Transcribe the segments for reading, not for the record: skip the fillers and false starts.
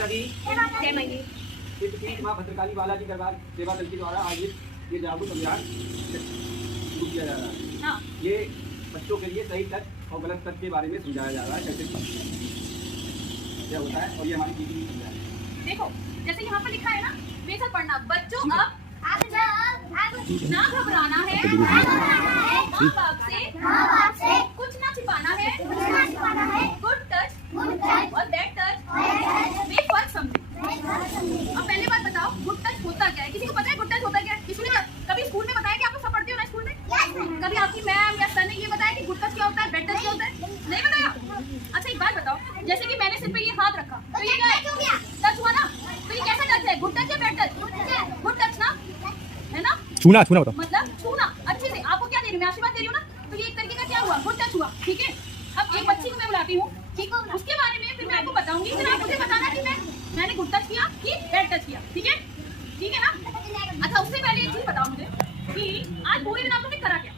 माता दी जय माता दी। इस पीठ मां भद्रकाली बालाजी दरबार सेवा दल के द्वारा आयोजित ये जागरूक अभियान शुरू किया जा रहा है। हाँ। ये बच्चों के लिए सही टच और गलत टच के बारे में समझाया जा रहा है, कैसे क्या होता है, और ये हमारी दीदी समझा है। देखो जैसे यहाँ पर लिखा है ना, बेशक पढ़ना बच्चों, अब ना घबराना है, माँ बाप से कुछ ना छिपाना है, गुड टच और बैड टच में फर्क समझे। अब पहले बात बताओ, गुड टच होता क्या है? किसी को पता है गुड टच होता क्या है? किसी ने कभी स्कूल में बताया कि आप लोग सब पढ़ते हो ना स्कूल में? कभी आपकी मैम या सर ने ये बताया कि गुड टच क्या होता है, बैड टच क्या होता है? नहीं बताया। अच्छा एक बात बताओ, जैसे कि मैंने सिर पे ये हाथ रखा तो ये क्या है? टच हुआ ना? तो ये कैसा टच है, गुड टच या बैड टच? गुड टच ना, है ना? छूना छूना बताओ, मतलब छूना अच्छे से। आपको क्या दे रही हूँ मैं, आशीर्वाद दे रही हूँ ना, तो ये एक तरीके का क्या हुआ, गुड टच हुआ। ठीक है, अब एक बच्ची को मैं बुलाती हूँ, ठीक है, उसके बारे में फिर मैं आपको बताऊंगी, फिर आप मुझे बताना कि मैंने गुड टच किया कि बैड टच किया। ठीक है, ठीक है ना? अच्छा उससे पहले एक चीज बताओ मुझे कि आज पूरे दिन आप लोगों ने करा क्या?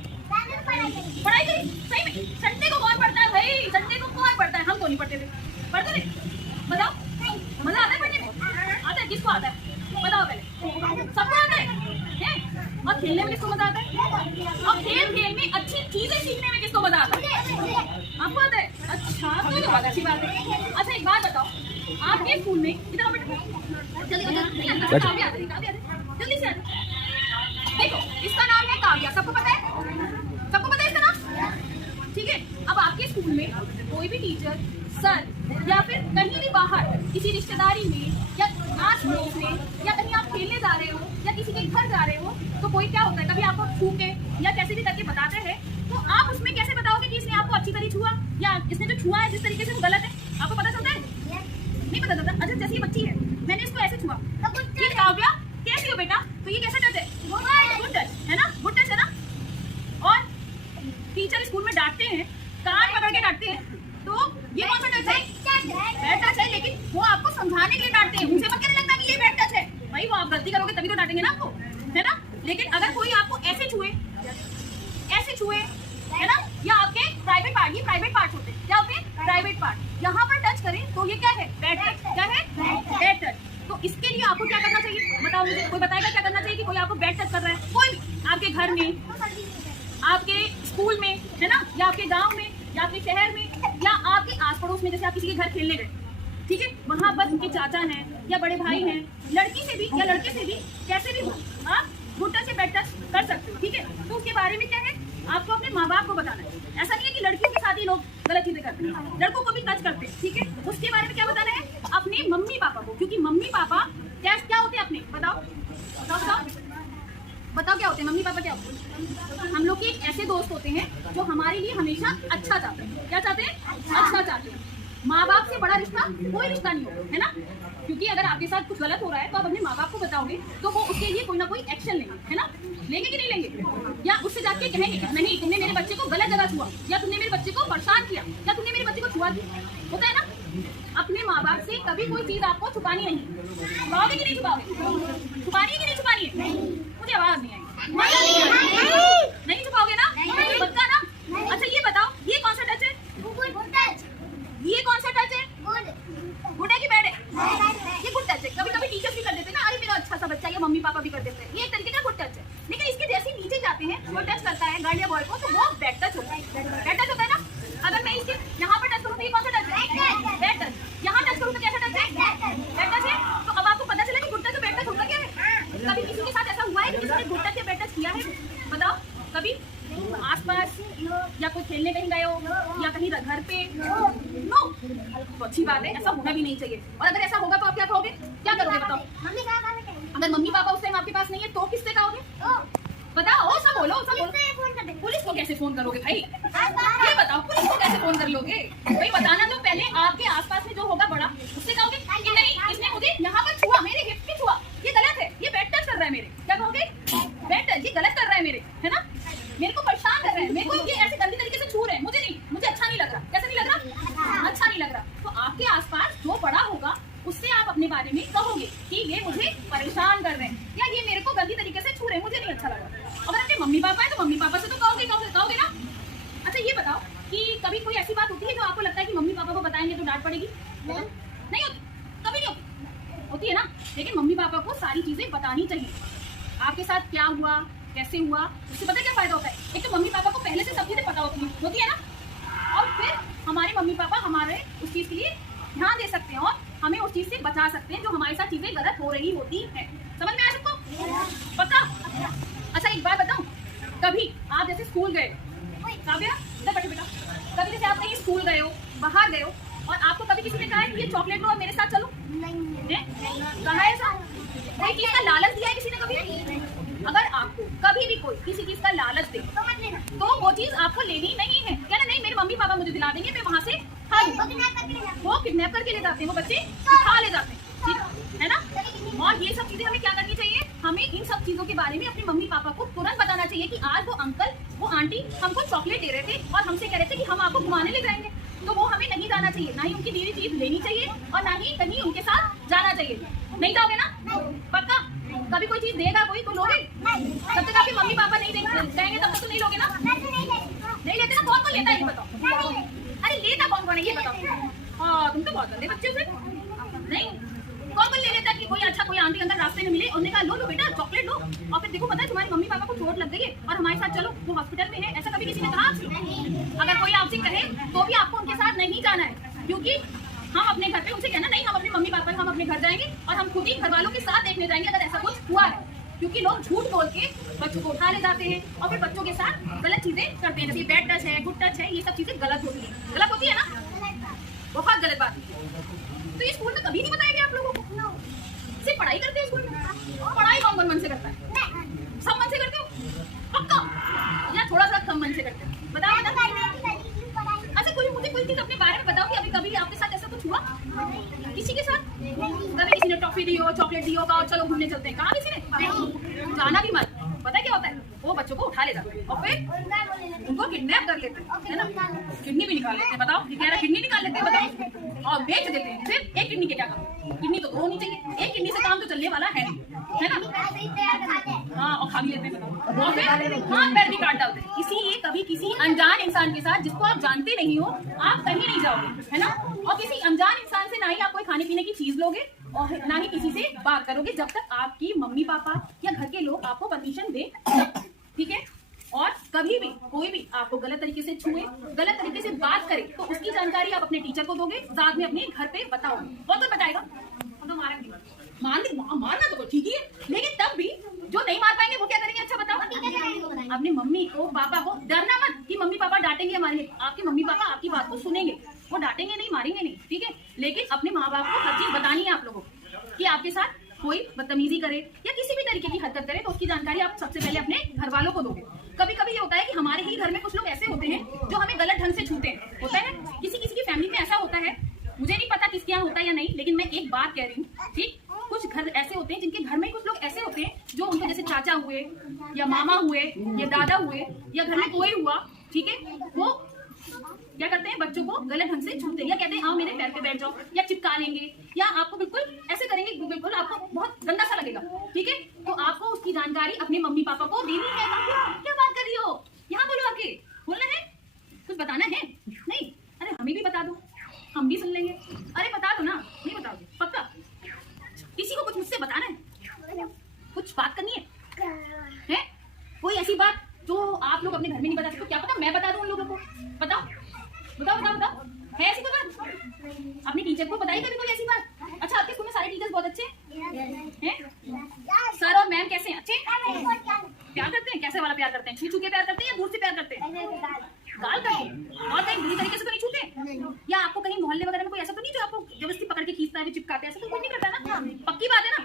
पढ़ाई करी? सही में संडे को कौन पढ़ता है भाई? संडे को कौन पढ़ता है? हम तो नहीं पढ़ते थे। पढ़ते थे? बताओ, मजा आता है पढ़ने में? आता है? किसको आता है बताओ पहले? सबको आता है? और खेलने में किसको मजा आता है? और खेल में अच्छी चीजें सीखने में किसको मजा आता है? आपको आता है? अच्छा तो बहुत अच्छी बात है। अच्छा एक बात बताओ, आपके स्कूल में इधर आओ बेटा, जल्दी काव्या आ रही, जल्दी से देखो, इसका नाम है काव्या, सबको पता है? सबको पता है इसका नाम? ठीक है, अब आपके स्कूल में कोई भी टीचर, सर या फिर कहीं भी बाहर किसी रिश्तेदारी में या आस पड़ोस में या कहीं आप खेलने जा रहे हो या किसी के घर जा रहे हो, तो कोई क्या होता है, कभी आपको छू के या कैसे भी करके बताते हैं, तो आप उसमें कैसे बताओगे कि इसने आपको अच्छी तरह छुआ या इसने जो छुआ है जिस तरीके से वो गलत है? आपको पता चलता है? नहीं पता चलता। अच्छा जैसे ये बच्ची है, मैंने इसको ऐसे छुआ, ये काव्या कैसी हो बेटा? तो ये कैसा टच है? गुड टच है ना? गुड टच है ना? और टीचर स्कूल में डांटते हैं, कान पकड़ के डांटते हैं, तो ये कौन सा टच है? बैड टच है, लेकिन वो आपको समझाने के लिए डांटते हैं, उनसे मत कहने लगता कि ये बैड टच है। भाई वो आप गलती करोगे तभी तो डांटेंगे ना आपको, है ना? लेकिन अगर कोई आपको ऐसे छुए है ना, या आपके प्राइवेट पार्ट, ये प्राइवेट पार्ट होते हैं, क्या होते हैं? प्राइवेट पार्ट, यहाँ पर टच करें तो ये क्या है? Bad touch. क्या है? Bad touch. तो इसके लिए आपको क्या करना चाहिए बताओ मुझे? कोई बताएगा क्या करना चाहिए कि कोई आपको बैड टच कर रहा है? कोई भी आपके घर में, आपके स्कूल में, है ना, या आपके गांव में या आपके शहर में या आपके आस पड़ोस में, जैसे आप किसी के घर खेलने गए, ठीक है, वहां पर उनके चाचा हैं या बड़े भाई हैं, लड़की से भी या लड़के से भी कैसे भी हो, आप गुड टच से बैड टच कर सकते हो। ठीक है, तो उसके बारे में क्या है, आपको अपने माँ बाप को बताना है। ऐसा नहीं है कि लड़कियों के साथ ही लोग गलत चीजें करते हैं, लड़कों को भी टच करते हैं। ठीक है, उसके बारे में क्या बताना है? अपने मम्मी पापा को, क्योंकि मम्मी पापा क्या होते हैं अपने, बताओ बताओ बताओ बताओ क्या होते हैं मम्मी पापा? क्या होते हैं? हम लोग के ऐसे दोस्त होते हैं जो हमारे लिए हमेशा अच्छा चाहते हैं। क्या चाहते हैं? अच्छा चाहते हैं। माँ बाप से बड़ा रिश्ता कोई रिश्ता नहीं होगा, है ना? क्योंकि अगर आपके साथ कुछ गलत हो रहा है तो आप अपने माँ बाप को बताओगे तो वो उसके लिए कोई ना कोई एक्शन लेंगे, है ना? लेंगे कि नहीं लेंगे? या उससे जाके कहेंगे कि नहीं तुमने मेरे बच्चे को गलत जगह छुआ, या तुमने मेरे बच्चे को परेशान किया, या तुमने मेरे बच्चे को छुआ दिया। होता है ना? अपने माँ बाप से कभी कोई चीज आपको छुपानी नहीं। छुपाओगे कि नहीं छुपाओगे? छुपानी है कि नहीं छुपानी है? मुझे आवाज नहीं आई। नहीं छुपाओगे ना? पक्का ना? अच्छा ये बताओ, ये कौन सा टच है? ये कौन सा टच है? गुड है कि बैड है? ये गुड टच है। कभी कभी टीचर्स भी कर देते हैं ना, अरे मेरा अच्छा सा बच्चा, या मम्मी पापा भी कर देते हैं, ये एक तरीके का गुड टच है। लेकिन इसके जैसे नीचे जाते हैं, वो टच करता है गर्ल या बॉय को, तो वो बैड टच होता है। बैड टच होता है ना? अगर मैं इसके यहाँ पर टच करूँ तो ये कौन सा टच है? Bad touch. यहाँ टच करूँ तो कैसा टच है? बैड टच है। तो अब आपको पता चला कि गुड टच और बैड टच होता क्या है? कभी किसी के साथ ऐसा हुआ है कि किसी ने गुड टच या बैड टच किया है? बताओ कभी आसपास, या कोई खेलने कहीं गए हो, या कहीं घर पे? नो, तो अच्छी बात है, ऐसा होना भी नहीं चाहिए। और अगर ऐसा होगा तो आप क्या कहोगे? क्या करोगे बताओ? अगर मम्मी पापा उस टाइम आपके पास नहीं है तो किससे कहोगे? बताओ, सब बोलो, सब बोलो। पुलिस को कैसे फोन करोगे भाई? ये बताओ, पुलिस को कैसे फोन कर लोगे भाई? बताना तो पहले आपके आसपास में जो होगा बड़ा, उससे कहोगे कि नहीं इसने मुझे यहाँ पर छुआ, मेरे हिप पे छुआ, ये गलत है, ये बैड टच कर रहा है मेरे। क्या कहोगे? बैड टच, ये गलत कर रहा है मेरे, है ना? मेरे को परेशान कर रहे हैं, मेरे को ये ऐसे गंदी तरीके से छू रहे हैं, मुझे नहीं, मुझे अच्छा नहीं लग रहा। कैसा नहीं लग रहा? अच्छा नहीं लग रहा। तो आपके आसपास जो बड़ा होगा उससे आप अपने बारे में कहोगे कि ये मुझे परेशान कर रहे हैं, या ये मेरे को गंदी तरीके से छू रहे हैं, मुझे नहीं अच्छा लग रहा। अगर अपने मम्मी पापा है तो मम्मी पापा से तो कहोगे ना? अच्छा ये बताओ कि कभी कोई ऐसी बात होती है जो आपको लगता है कि मम्मी पापा को बताएंगे तो डांट पड़ेगी? नहीं होती, कभी नहीं होती। होती है ना, लेकिन मम्मी पापा को सारी चीजें बतानी चाहिए। आपके साथ क्या हुआ, कैसे हुआ, उससे पता क्या फायदा होता है? एक तो मम्मी पापा को पहले से सब चीजें पता होती है ना, और फिर हमारे मम्मी पापा हमारे उस चीज के लिए ध्यान दे सकते हैं और हमें उस चीज से बचा सकते हैं जो हमारे साथ चीजें गलत हो रही होती है। समझ में आया सबको? पक्का? अच्छा एक बात बताऊं, कभी आप जैसे स्कूल गए, इधर बैठो बेटा, कभी जैसे आप कहीं स्कूल गए हो, बाहर गए हो, और आपको कभी किसी ने कहा है कि ये चॉकलेट लो और मेरे साथ चलो? कहा है ऐसा? कोई चीज का लालच दिया है किसी ने कभी? अगर आपको कभी भी कोई किसी चीज का लालच दे तो वो चीज आपको लेनी नहीं है। कहना नहीं मेरे मम्मी पापा मुझे दिला देंगे, मैं वहाँ से खा लूंगा। वो किडनैप करके ले जाते हैं, वो बच्चे खा ले जाते हैं, ठीक है ना? और ये सब चीजें हमें क्या करनी चाहिए? हमें इन सब चीजों के बारे में अपने मम्मी पापा को तुरंत बताना चाहिए कि आज वो अंकल, वो आंटी हमको चॉकलेट दे रहे थे और हमसे कह रहे थे कि हम आपको घुमाने ले जाएंगे, तो वो हमें नहीं जाना चाहिए, ना ही उनकी दी हुई चीज लेनी चाहिए और ना ही कहीं उनके साथ जाना चाहिए। नहीं जाओगे ना? पक्का? कभी कोई चीज देगा कोई तो लोगे? जब तक आपके मम्मी पापा नहीं देंगे तब तक तो नहीं लोगे ना? नहीं लेते ना? कौन कौन लेता है ये बताओ? अरे लेता कौन कौन है ये बताओ? हाँ तुम तो बहुत गंदे बच्चे हो। नहीं कौन कौन ले लेता है कि कोई अच्छा कोई आंटी अंदर रास्ते में मिले, उन्होंने कहा लो लो बेटा चॉकलेट लो, और फिर देखो पता है तुम्हारे मम्मी पापा को चोट लग गई है और हमारे साथ चलो, वो हॉस्पिटल में है, ऐसा कभी किसी ने कहा आपसे? अगर कोई आपसे कहे तो भी आपको उनके साथ नहीं जाना है, क्योंकि हम अपने घर पे उनसे कहना नहीं हम अपने मम्मी पापा हम अपने घर जाएंगे और हम खुद ही घर वालों के साथ देखने जाएंगे अगर ऐसा कुछ हुआ है, क्योंकि लोग झूठ बोल के बच्चों को उठा ले जाते हैं और फिर बच्चों के साथ गलत चीजें करते हैं, जैसे बैड टच है, गुड टच है, ये सब चीजें गलत होती है ना? बहुत गलत बात है। तो ये स्कूल में कभी नहीं बताया गया आप लोगों को? सिर्फ पढ़ाई करते हैं स्कूल में? पढ़ाई कौन कौन मन से करता है? सब मन से करते हो? पक्का? या थोड़ा सा कम मन से करते हो? बताओ ना। अच्छा कोई मुझे कोई चीज अपने बारे में बताओ कि अभी कभी आपके साथ ऐसा कुछ हुआ किसी के साथ? कभी किसी ने टॉफी दी हो, चॉकलेट दी हो, कहा चलो घूमने चलते हैं, कहा किसी ने? जाना भी मत। पता है क्या होता है? वो बच्चों को उठा ले जाते हैं और फिर उनको किडनैप कर लेते हैं, है ना? किडनी भी निकाल लेते हैं, बताओ ये कह रहा किडनी निकाल लेते हैं, बताओ, और बेच देते हैं। फिर एक किडनी के क्या करो? किडनी तो दो होनी चाहिए, एक किडनी से काम तो चलने वाला है ना? हाँ और खा भी लेते हैं, बताओ, और फिर हाथ पैर भी काट डालते हैं। इसीलिए कभी किसी अनजान इंसान के साथ जिसको आप जानते नहीं हो आप कहीं नहीं जाओगे, है ना? और किसी अनजान इंसान से ना ही आप कोई खाने पीने की चीज लोगे और ना ही किसी से बात करोगे जब तक आपकी मम्मी पापा या घर के लोग आपको परमिशन दे, ठीक है? और कभी भी कोई भी आपको गलत तरीके से छुए, गलत तरीके से बात करे तो उसकी जानकारी आप अपने टीचर को दोगे, साथ में अपने घर पे बताओगे। कौन कौन बताएगा? हम तो मारेंगे, मारना तो ठीक ही है, लेकिन तब भी जो नहीं मार पाएंगे वो क्या करेंगे? अच्छा बताओ। अपने मम्मी को पापा को डरना मत कि मम्मी पापा डांटेंगे हमारे, आपके मम्मी पापा आपकी बात को सुनेंगे, वो डांटेंगे नहीं, मारेंगे नहीं, ठीक है? लेकिन अपने माँ बाप को हर चीज बतानी है आप लोगों को कि आपके साथ कोई बदतमीजी करे या किसी भी तरीके की हरकत करे तो उसकी जानकारी आप सबसे पहले अपने घर वालों को दोगे। कभी कभी ये होता है कि हमारे ही घर में कुछ लोग ऐसे होते हैं जो हमें गलत ढंग से छूते हैं, होता है किसी किसी की फैमिली में ऐसा होता है, मुझे नहीं पता किसके यहाँ होता है या नहीं, लेकिन मैं एक बात कह रही हूँ, ठीक? कुछ घर ऐसे होते हैं जिनके घर में कुछ लोग ऐसे होते हैं जो उनको जैसे चाचा हुए या मामा हुए या दादा हुए या घर में कोई हुआ, ठीक है, वो क्या करते हैं? बच्चों को गलत ढंग से छूते हैं या कहते हैं हाँ मेरे पैर पे बैठ जाओ, या चिपका लेंगे या आपको बिल्कुल ऐसे करेंगे, बिल्कुल आपको बहुत गंदा सा लगेगा, ठीक है? तो आपको उसकी जानकारी अपने मम्मी पापा को देनी है। क्या बात कर रही हो? यहाँ बोलो, आके बोलना है, कुछ बताना है? नहीं? अरे हमें भी बता दो, हम भी सुन लेंगे। अरे बता दो ना, नहीं बताओगे? पक्का? किसी को कुछ मुझसे बताना है? कुछ बात करनी है? कोई ऐसी बात जो आप लोग अपने घर में नहीं बता सकते, क्या पता मैं बता दूं उन लोगों को? बताओ बताओ बताओ बताओ, है ऐसी कोई बात? अपनी टीचर को बताइए कभी कोई ऐसी बात। अच्छा आपके स्कूल में सारे टीचर्स बहुत अच्छे हैं? सर और मैम कैसे हैं? अच्छे? प्यार करते हैं? कैसे वाला प्यार करते हैं? छू छू के प्यार करते हैं या दूर से प्यार करते हैं? गाल करते हैं? और कहीं बुरी तरीके से तो नहीं छूते? या आपको कहीं मोहल्ले वगैरह में कोई ऐसा तो नहीं जो आपको जबरदस्ती पकड़ के खींचता है, चिपकाते हैं? ऐसा तो कोई नहीं करता ना? पक्की बात है ना?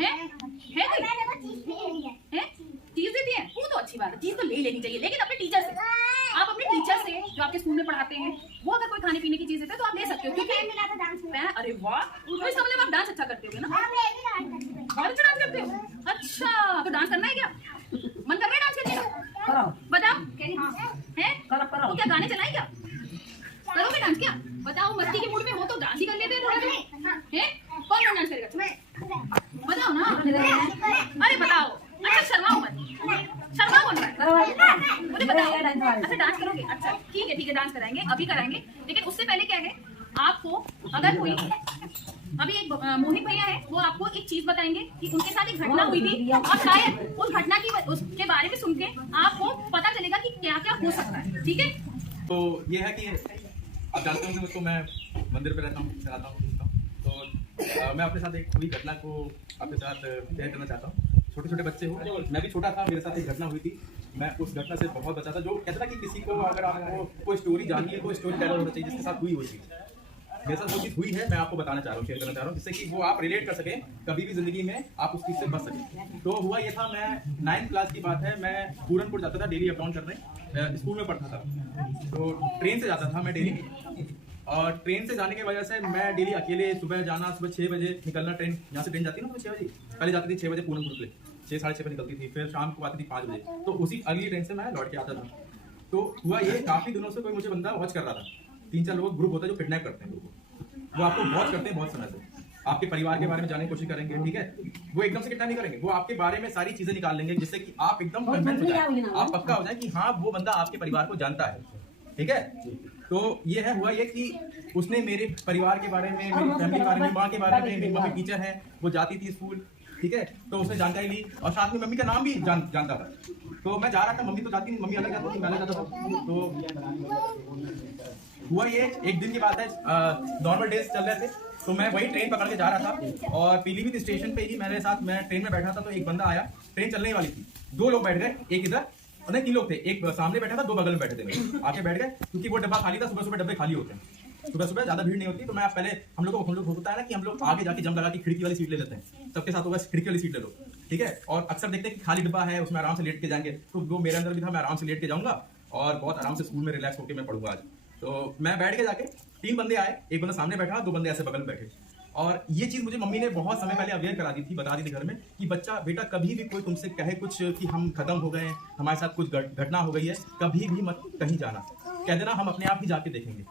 है कोई? है चीज देती है वो तो अच्छी बात है, चीज तो ले लेनी चाहिए, लेकिन अपने टीचर से, आप अपने टीचर से जो आपके स्कूल में पढ़ाते हैं वो अगर कोई खाने पीने की चीज देते हैं तो आप ले सकते हो, क्योंकि अरे वाह, तो इसका मतलब आप डांस अच्छा करते हो ना? बहुत अच्छा डांस करते हो। अच्छा तो डांस करना है क्या? मन कर रहा है डांस करने का? बताओ है तो क्या गाने चलाए क्या? करोगे डांस क्या? बताओ, मस्ती के मूड में हो तो डांस ही कर लेते हैं थोड़ा है। कौन कौन डांस करेगा? बताओ ना। अरे बताओ, अच्छा शर्माओ मत, शर्मा बोल रहा है, मुझे बताओ। अच्छा डांस करोगे? अच्छा ठीक है डांस कराएंगे, अभी कराएंगे, लेकिन उससे पहले क्या है, आपको अगर कोई अभी एक मोहित भैया है, वो आपको एक चीज बताएंगे कि उनके साथ एक घटना हुई थी और शायद उस घटना की उसके बारे में सुन के आपको पता चलेगा कि क्या क्या हो सकता है। ठीक है, तो ये है कि आप जानते होंगे मुझको, मैं मंदिर पे रहता हूँ, चलाता हूँ, तो मैं अपने साथ एक हुई घटना को आपके साथ शेयर करना चाहता हूँ। छोटे छोटे बच्चे हो, मैं भी छोटा था, मेरे साथ एक घटना हुई थी। मैं उस घटना से बहुत बचा था। जो कहते ना कि किसी को अगर आपको कोई स्टोरी जाननी है, कोई स्टोरी टेलर होना चाहिए जिसके साथ हुई वो चीज़। मेरे साथ वो चीज़ हुई है, मैं आपको बताना चाह रहा हूँ, शेयर करना चाह रहा हूँ, जिससे कि वो आप रिलेट कर सकें, कभी भी जिंदगी में आप उस चीज़ से बच सकें। तो हुआ ये था, मैं 9th क्लास की बात है, मैं पूरनपुर जाता था डेली अप डाउन करने, स्कूल में पढ़ता था। तो ट्रेन से जाता था मैं डेली, और ट्रेन से जाने की वजह से मैं डेली अकेले सुबह जाना, सुबह 6 बजे निकलना। ट्रेन यहाँ से ट्रेन जाती है ना, 6 बजे पहले जाती थी, 6 बजे पूरनपुर से 6 साढ़े 6 बजे निकलती थी, फिर शाम को आती थी 5 बजे। तो उसी अगली ट्रेन से मैं लौट के आता था। तो हुआ ये, काफ़ी दिनों से कोई मुझे बंदा वॉच कर रहा था। 3-4 लोग ग्रुप होता है जो किडनैप करते हैं लोगों को, वो आपको वॉच करते हैं बहुत समय से, आपके परिवार के बारे में जानने की कोशिश करेंगे। ठीक है, वो एकदम से किडनैप नहीं करेंगे, वो आपके बारे में सारी चीजें निकाल लेंगे, जिससे कि आप एकदम कन्विंस हो जाए, आप पक्का हो जाए कि हाँ वो बंदा आपके परिवार को जानता है। ठीक है, तो ये है, हुआ ये कि उसने मेरे परिवार के बारे में, मेरी फैमिली के बारे में, माँ के बारे में, मेरी मम्मी टीचर है, वो जाती थी स्कूल। ठीक है, तो उसने जानकारी ली और साथ में मम्मी का नाम भी जानता था। तो मैं जा रहा था, मम्मी तो जाती नहीं, मम्मी अलग जाती थी, मैं अलग जाता था। तो हुआ ये, एक दिन की बात है, नॉर्मल डेज चल रहे थे, तो मैं वही ट्रेन पकड़ के जा रहा था, और पीलीभीत स्टेशन पे ही मेरे साथ, मैं ट्रेन में बैठा था, तो एक बंदा आया, ट्रेन चलने वाली थी, 2 लोग बैठ गए, एक इधर, नहीं 3 लोग थे, एक सामने बैठा था, 2 बगल में बैठे थे, आके बैठ गए, क्योंकि वो डब्बा खाली था। सुबह सुबह डब्बे खाली होते हैं, सुबह सुबह ज्यादा भीड़ नहीं होती। तो मैं पहले हम लोग होता है ना कि हम लोग आगे जाके जम लगा के खिड़की वाली सीट ले लेते हैं, सबके साथ होगा खिड़की वाली सीट ले लो। ठीक है, और अक्सर देखते हैं कि खाली डिब्बा है, उसमें आराम से लेट के जाएंगे, तो वो मेरे अंदर भी था, मैं आराम से लेट के जाऊंगा और बहुत आराम से स्कूल में रिलैक्स होकर मैं पढ़ूंगा आज। तो मैं बैठ के जाके, 3 बंदे आए, एक बंदा सामने बैठा, 2 बंदे ऐसे बगल में बैठे। और ये चीज मुझे मम्मी ने बहुत समय पहले अवेयर करा दी थी, बता दी थी घर में कि बच्चा बेटा, कभी भी कोई तुमसे कहे कुछ कि हम खत्म हो गए, हमारे साथ कुछ घटना हो गई है, कभी भी मत कहीं जाना, कह देना हम अपने आप ही जाके देखेंगे।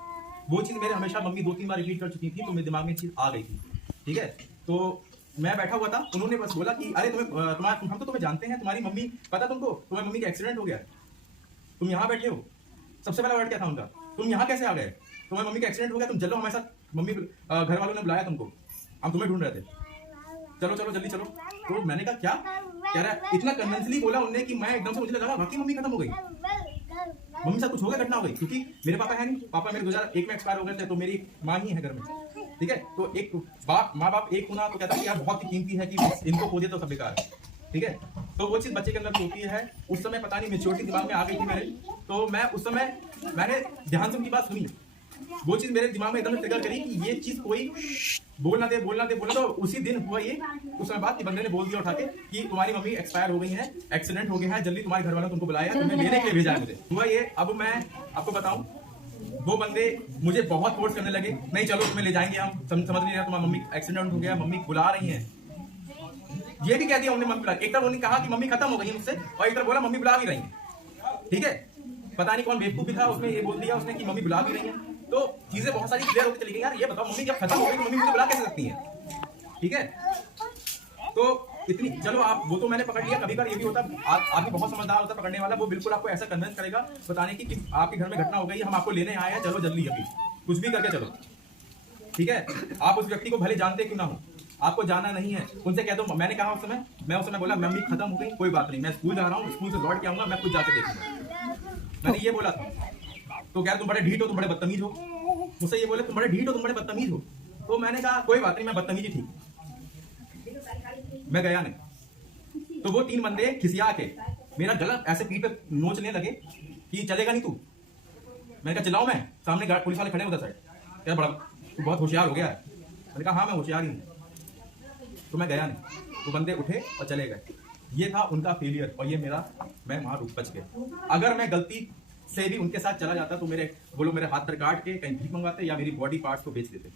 वो चीज मेरे हमेशा मम्मी 2-3 बार रिपीट कर चुकी थी, तो मेरे दिमाग में चीज आ गई थी। ठीक है, तो मैं बैठा हुआ था, उन्होंने बस बोला कि अरे हम तो तुम्हें जानते हैं, तुम्हारी मम्मी, पता तुमको तुम्हारी मम्मी का एक्सीडेंट हो गया, तुम यहाँ बैठे हो। सबसे पहला वर्ड क्या था उनका, तुम यहाँ कैसे आ गए, तुम्हारी मम्मी का एक्सीडेंट हो गया, तुम चलो हमारे साथ, मम्मी घर वालों ने बुलाया तुमको, हम तुम्हें ढूंढ रहे थे, चलो चलो जल्दी चलो। तो मैंने कहा क्या कह रहा है, इतना कन्विंसली बोला उन्होंने कि मैं एकदम से, मुझे लगा वाकई मम्मी खत्म हो गई, मम्मी साथ कुछ हो गया, घटना हो गई। क्योंकि मेरे पापा है नहीं, पापा मेरे 2001 में एक्सपायर हो गए थे, तो मेरी माँ ही है घर में। ठीक है, तो एक माँ बाप एक होना तो कहता है कि यार बहुत ही कीमती है कि इनको खो दे तो सब बेकार है। ठीक है, तो वो चीज बच्चे के अंदर होती है। उस समय पता नहीं मेच्योरिटी दिमाग में आ गई थी मेरे, तो मैं उस समय मैंने ध्यान से उनकी बात सुनी, वो चीज मेरे दिमाग में एकदम ट्रिगर करी कि ये चीज कोई बोलना दे। तो उसी दिन हुआ ये, उस समय बाद बंदे ने बोल दिया उठा के कि तुम्हारी मम्मी एक्सपायर हो गई है, एक्सीडेंट हो गया है, जल्दी तुम्हारे घर वालों ने तुमको बुलाया है, तुम्हें लेने के लिए भेजा है मुझे। हुआ ये, अब मैं आपको बताऊं, वो बंदे मुझे बहुत फोर्स करने लगे, नहीं चलो तुम्हें ले जाएंगे हम, समझ नहीं रहा, तुम्हारी मम्मी एक्सीडेंट हो गया, मम्मी बुला रही है। ये भी कह दिया उन्होंने, मम्मी बुला, एक तरफ उन्होंने कहा कि मम्मी खत्म हो गई मुझसे, और एक तरफ बोला मम्मी बुला भी रही है। ठीक है, पता नहीं कौन बेवकूफ भी था, उसने ये बोल दिया उसने कि मम्मी बुला भी रही है। तो चीजें बहुत सारी क्लियर होती चली गई, यार ये बताओ मम्मी जब खत्म हो गई तो मम्मी मुझे बुला कैसे सकती है। ठीक है, तो इतनी, चलो आप, वो तो मैंने पकड़ लिया। कभी बार ये भी होता है, आदमी बहुत समझदार होता है पकड़ने वाला, वो बिल्कुल आपको ऐसा कन्विंस करेगा बताने की कि आपके घर में घटना हो गई, हम आपको लेने आए हैं, चलो जल्दी अभी कुछ भी करके चलो। ठीक है, आप उस व्यक्ति को भले जानते क्यों ना हो, आपको जाना नहीं है, उनसे कह दो। मैंने कहा उस समय बोला मम्मी खत्म हो गई, कोई बात नहीं, मैं स्कूल जा रहा हूँ, स्कूल से लौट के आऊंगा, मैं खुद जाके देखूंगा, मैंने ये बोला था। तो कह तुम बड़े ढीठ हो, तुम बड़े बदतमीज हो, मुझसे ये बोले तुम बड़े ढीठ हो, तुम बड़े बदतमीज हो। तो मैंने कहा कोई बात नहीं, मैं बदतमीजी थी, मैं गया नहीं। तो वो 3 बंदे खिसिया के मेरा गला ऐसे पीठ पे नोचने लगे कि चलेगा नहीं तू। मैंने कहा चिल्लाऊं मैं, सामने पुलिस वाले खड़े उधर साइड, क्या बड़ा तू बहुत होशियार हो गया है। मैंने कहा हाँ मैं होशियार ही हूँ। तो मैं गया नहीं, तो बंदे उठे और चले गए। ये था उनका फेलियर, और ये मेरा, मैं वहां रुक बच गया। अगर मैं गलती से भी उनके साथ चला जाता तो वो लोग मेरे हाथ पर काट के कहीं भीख मंगवाते या मेरी बॉडी पार्ट्स को बेच देते,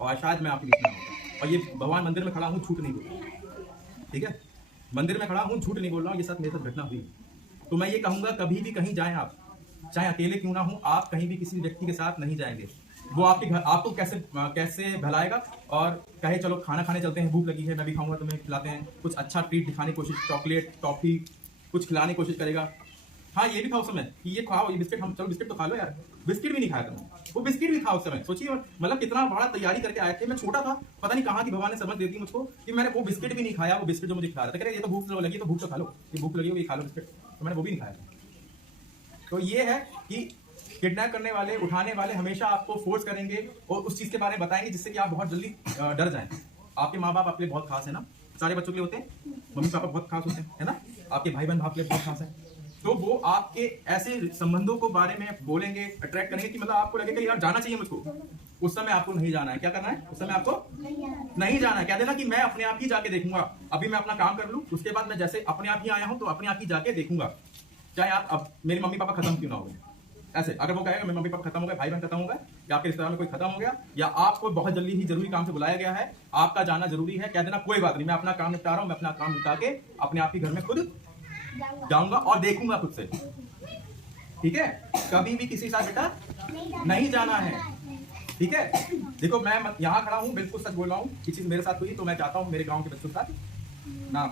और शायद मैं आपके बीच में होता। और ये भगवान मंदिर में खड़ा हूँ, झूठ नहीं बोल रहा। ठीक है, मंदिर में खड़ा हूँ, झूठ नहीं बोल रहा हूँ, ये साथ मेरे साथ घटना हुई। तो मैं ये कहूँगा कभी भी कहीं जाएं आप, चाहे अकेले क्यों ना हो, आप कहीं भी किसी व्यक्ति के साथ नहीं जाएंगे। वो आपके घर आपको कैसे भलाएगा और कहे चलो खाना खाने चलते हैं, भूख लगी है, मैं भी खाऊंगा, तुम्हें खिलाते हैं, कुछ अच्छा ट्रीट दिखाने की कोशिश, चॉकलेट टॉफी कुछ खिलाने की कोशिश करेगा। हाँ ये भी था उस समय कि ये खाओ, ये बिस्किट, हम चलो बिस्किट तो खा लो यार, बिस्किट भी नहीं खाया था, वो बिस्किट भी था उस समय। सोचिए मतलब कितना बड़ा तैयारी करके आए थे। मैं छोटा था, पता नहीं कहाँ की भगवान ने समझ देती मुझको कि मैंने वो बिस्किट भी नहीं खाया, वो बिस्किट जो मुझे खिला रहा था, कह रहे ये तो भूख लगी, तो भूख तो खा लो, ये भूख लगी हो, ये खा लो बिस्किट, तो मैंने वो भी नहीं खाया। तो ये है कि किडनैप करने वाले, उठाने वाले हमेशा आपको फोर्स करेंगे और उस चीज के बारे में बताएंगे जिससे कि आप बहुत जल्दी डर जाएं। आपके माँ बाप आपके लिए बहुत खास है ना, सारे बच्चों के लिए होते हैं, मम्मी पापा बहुत खास होते हैं, है ना, आपके भाई बहन आपके लिए बहुत खास है। तो वो आपके ऐसे संबंधों को बारे में बोलेंगे, अट्रैक्ट करेंगे कि मतलब आपको लगेगा यार जाना चाहिए मुझको। उस समय आपको नहीं जाना है। क्या करना है उस समय आपको नहीं जाना है। कह देना कि मैं अपने आप ही जाके देखूंगा, अभी मैं अपना काम कर लूं, उसके बाद मैं जैसे अपने आप ही आया हूं तो अपने आप ही जाके देखूंगा, चाहे आप अब मेरे मम्मी पापा खत्म क्यों ना हो गए। ऐसे अगर वो कहेगा मेरे मम्मी पापा खत्म हो गए, भाई बहन खत्म हो गए, या आपके रिश्तेदार में कोई खत्म हो गया, या आपको बहुत जल्दी ही जरूरी काम से बुलाया गया है, आपका जाना जरूरी है, कह देना कोई बात नहीं, मैं अपना काम निपटा रहा हूं, मैं अपना काम निपटा के अपने आप ही घर में खुद जाऊंगा और देखूंगा खुद से। ठीक है, कभी भी किसी के साथ बेटा नहीं जाना है। ठीक है, देखो मैं यहाँ खड़ा हूँ, बिल्कुल सच बोल रहा हूँ, किसी मेरे साथ हुई तो मैं चाहता हूँ मेरे गांव के बच्चों के साथ ना।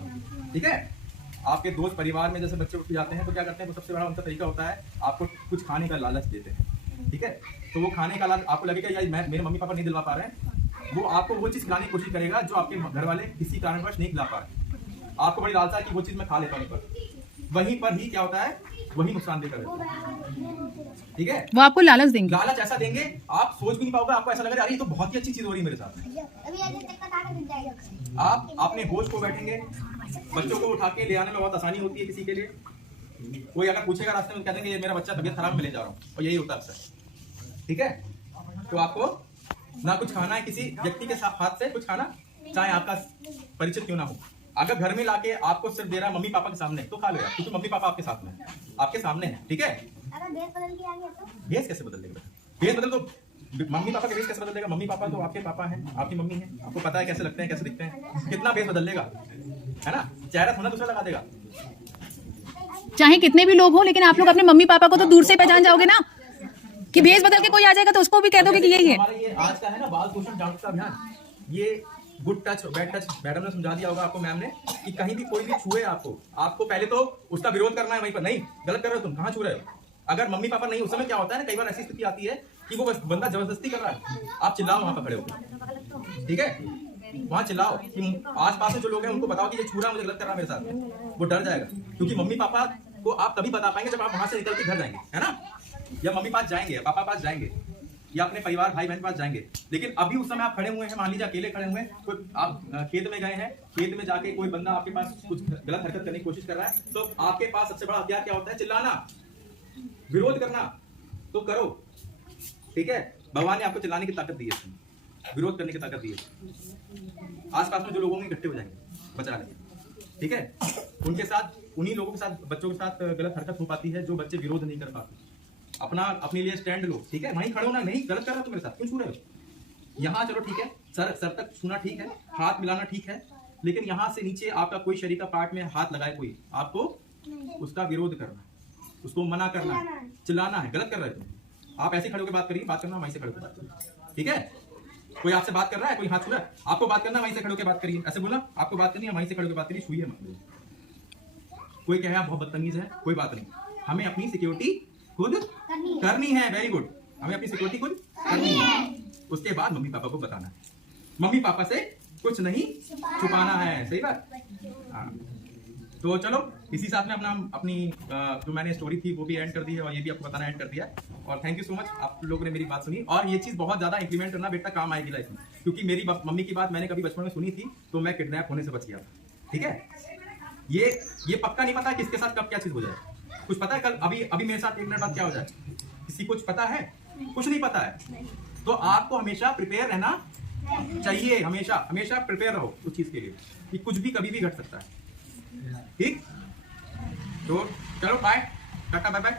ठीक है, आपके दोस्त परिवार में जैसे बच्चे उठ जाते हैं तो क्या करते हैं, वो सबसे बड़ा उनका तरीका होता है आपको कुछ खाने का लालच देते हैं। ठीक है, तो वो खाने का लालच आपको लगेगा यार मेरे मम्मी पापा नहीं दिलवा पा रहे हैं, वो आपको वो चीज खिलाने की कोशिश करेगा जो आपके घर वाले किसी कारणवश नहीं खिला पा रहे। आपको बड़ी लालसा है कि वो चीज मैं खा लेता हूँ, वहीं पर ही क्या होता है, वही नुकसान देकर रहता है। ठीक है, वो आपको लालच देंगे, लालच ऐसा देंगे आप सोच भी नहीं पाओगे, आपको ऐसा लगेगा अरे ये तो बहुत ही अच्छी चीज हो रही है मेरे साथ। आप अपने होश को बैठेंगे, बच्चों को उठा के ले आने में बहुत आसानी होती है किसी के लिए। कोई अगर पूछेगा रास्ते में, कह देंगे ये मेरा बच्चा तबीयत खराब में ले जा रहा हूँ, और यही होता है अक्सर। ठीक है, तो आपको ना कुछ खाना है किसी व्यक्ति के हाथ से, कुछ खाना चाहे आपका परिचित क्यों ना हो, अगर घर में लाके आपको सिर्फ दे रहा है मम्मी पापा के सामने तो खा लो यार, क्योंकि मम्मी पापा आपके साथ में है, आपके सामने है। ठीक है, अगर भेस बदल के आ गया तो भेस कैसे बदल देगा, भेस बदल तो मम्मी पापा के भेस कैसे बदल देगा, मम्मी पापा तो आपके पापा हैं, आपकी मम्मी है, आपको पता है कैसे लगते हैं, कैसे दिखते हैं, कितना भेस बदल देगा, है ना, चेहरा थोड़ा दूसरा लगा देगा। चाहे कितने भी लोग हो, लेकिन आप लोग अपने मम्मी पापा को तो दूर से पहचान जाओगे ना, कि भेस बदल के कोई आ जाएगा तो उसको भी कह दोगे कि यही है। हमारा ये आज का है ना बाल पोषण जागरूकता अभियान, ये good touch bad touch madam ने समझा दिया होगा आपको, मैम ने, कि कहीं भी कोई भी छुए आपको पहले तो उसका विरोध करना है वहीं पर, नहीं गलत कर रहे हो तुम, कहाँ छू रहे हो। अगर मम्मी पापा नहीं, उस समय क्या होता है ना, कई बार ऐसी स्थिति आती है कि वो बंदा जबरदस्ती कर रहा है, आप चिल्लाओ वहां पर खड़े होकर। ठीक है, वहां चिल्लाओ कि आस पास में जो लोग हैं उनको बताओ कि ये छू रहा है, मुझे गलत कर रहा है मेरे साथ, वो डर जाएगा। क्योंकि मम्मी पापा को आप तभी बता पाएंगे जब आप वहां से निकल के घर जाएंगे, है ना, या मम्मी पास जाएंगे, पापा पास जाएंगे, या अपने परिवार भाई बहन पास जाएंगे। लेकिन अभी उस समय आप खड़े हुए हैं, मान लीजिए अकेले खड़े हुए हैं, तो आप खेत में गए हैं, खेत में जाके कोई बंदा आपके पास कुछ गलत हरकत करने की कोशिश कर रहा है, तो आपके पास सबसे बड़ा हथियार क्या होता है, चिल्लाना, विरोध करना, तो करो। ठीक है, भगवान ने आपको चिल्लाने की ताकत दी है, विरोध करने की ताकत दी है। आसपास में जो लोग होंगे इकट्ठे हो जाएंगे बचा लेंगे। ठीक है, उनके साथ, उन्हीं लोगों के साथ, बच्चों के साथ गलत हरकत हो पाती है जो बच्चे विरोध नहीं कर पाते। अपने लिए स्टैंड लो। ठीक है, वहीं खड़े होना, नहीं गलत कर रहा हो तो मेरे साथ क्यों छू रहे हो, यहाँ चलो ठीक है, सर तक छूना ठीक है, हाथ मिलाना ठीक है, लेकिन यहाँ से नीचे आपका कोई शरीर का पार्ट में हाथ लगाए कोई, आपको उसका विरोध करना है, उसको मना करना है, चिल्लाना है, गलत कर रहे हो तुम। आप ऐसे खड़े होकर बात करिए, बात करना वहीं से खड़े होकर बात करिए। ठीक है, कोई आपसे बात कर रहा है, कोई हाथ छू रहा है, आपको बात करना वहीं से खड़े होकर बात करिए, ऐसे बोला आपको बात करनी है, वहीं से खड़े होकर बात करिए, छुइए मत। कोई कहे आप बहुत बदतमीज है, कोई बात नहीं, हमें अपनी सिक्योरिटी खुद करनी है। वेरी गुड, हमें अपनी सिक्योरिटी खुद करनी है, उसके बाद मम्मी पापा को बताना है, मम्मी पापा से कुछ नहीं छुपाना है। सही बात, हाँ। तो चलो इसी साथ में अपनी जो मैंने स्टोरी थी वो भी एंड कर दी है, और ये भी आपको बताना एंड कर दिया। और थैंक यू सो मच, आप लोगों ने मेरी बात सुनी, और ये चीज बहुत ज्यादा इंप्लीमेंट करना बेटा काम आएगी लाइफ में, क्योंकि मेरी मम्मी की बात मैंने कभी बचपन में सुनी थी तो मैं किडनैप होने से बच गया। ठीक है, ये पक्का नहीं पता किसके साथ कब क्या चीज हो जाए, कुछ पता है कल अभी मेरे साथ 1 मिनट बाद क्या हो जाए, किसी कुछ पता है, कुछ नहीं पता है। तो आपको हमेशा प्रिपेयर रहना चाहिए, हमेशा प्रिपेयर रहो उस चीज के लिए कि कुछ भी कभी भी घट सकता है। ठीक, तो चलो बाय, टाटा बाय बाय।